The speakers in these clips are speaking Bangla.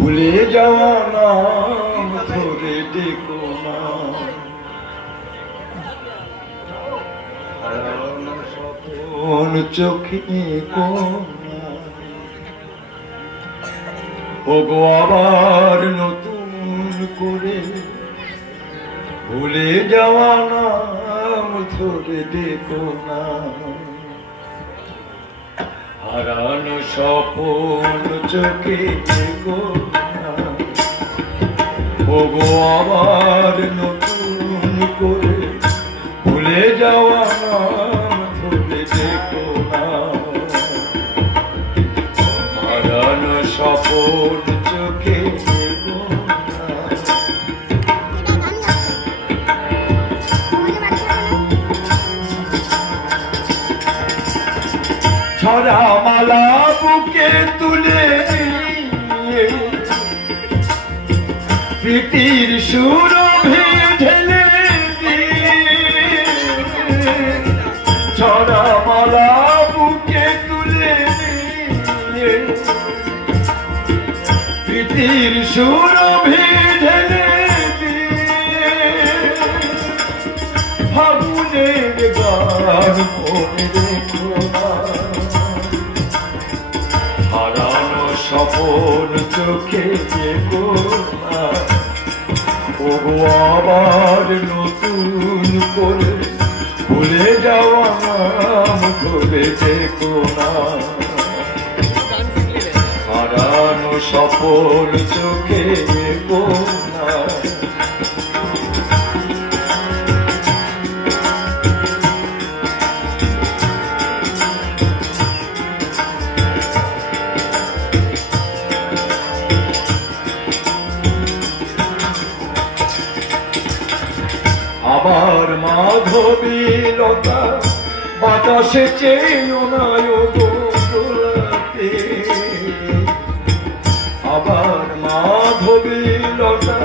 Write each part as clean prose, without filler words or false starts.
ভুলে যাওয়া নাম ধরে ডেকো না, স্বপন চোখে কোনা ওগো আবার নতুন করে ভুলে যাওয়া নাম ধরে ডেকো না, হারানো স্বপন চোখে কোনা ওগো আবার নতুন করে ভুলে যাওয়া নাম ধরে ডেকো না, হারানো স্বপন চোখে ছড়া মালা বুকে তুলে প্রীতির সুরভি ঢেলে ছড়া মালা বুকে তুলে প্রীতির সুরভি ঢেলে ফাগুনের গান মনে রেখো না, হারানো স্বপন চোখে দেখো না ওগো আবার নতুন করে ভুলে যাওয়া নাম ধরে দেখো না, হারানো স্বপন চোখে দেখো না। আবার মাধবী লতা বাতাসে চেয়েও না দোলাতে, আবার মাধবী লতা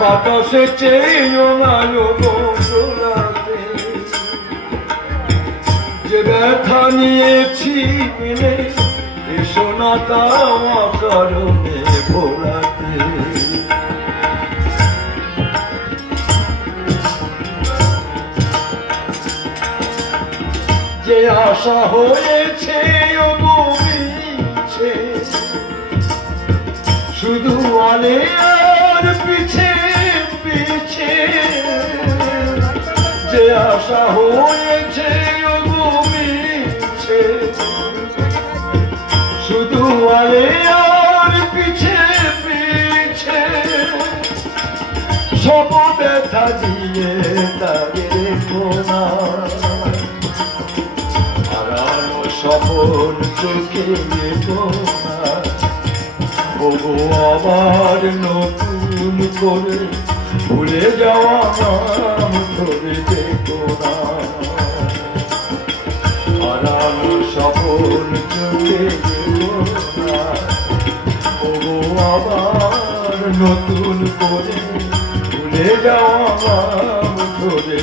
বাতাসে চেয়েও না দোলাতে, যে ব্যথা নিয়েছি মিলে এসো না তাও কারণে ভোলাতে, যে আশা হয়েছে মিছে শুধু আলে আর পিছে পিছে, যে আশা হয়েছে মিছে শুধু আলে আর পিছে পিছে, সব ব্যথা দিয়ে তাদের কোনা, হারানো স্বপন চোখে দেখো না ওগো আবার নতুন করে ভুলে যাওয়া নাম ধরে দেখো না, হারানো স্বপন চোখে দেখো না ওগো আবার নতুন করে ভুলে যাওয়া নাম ধরে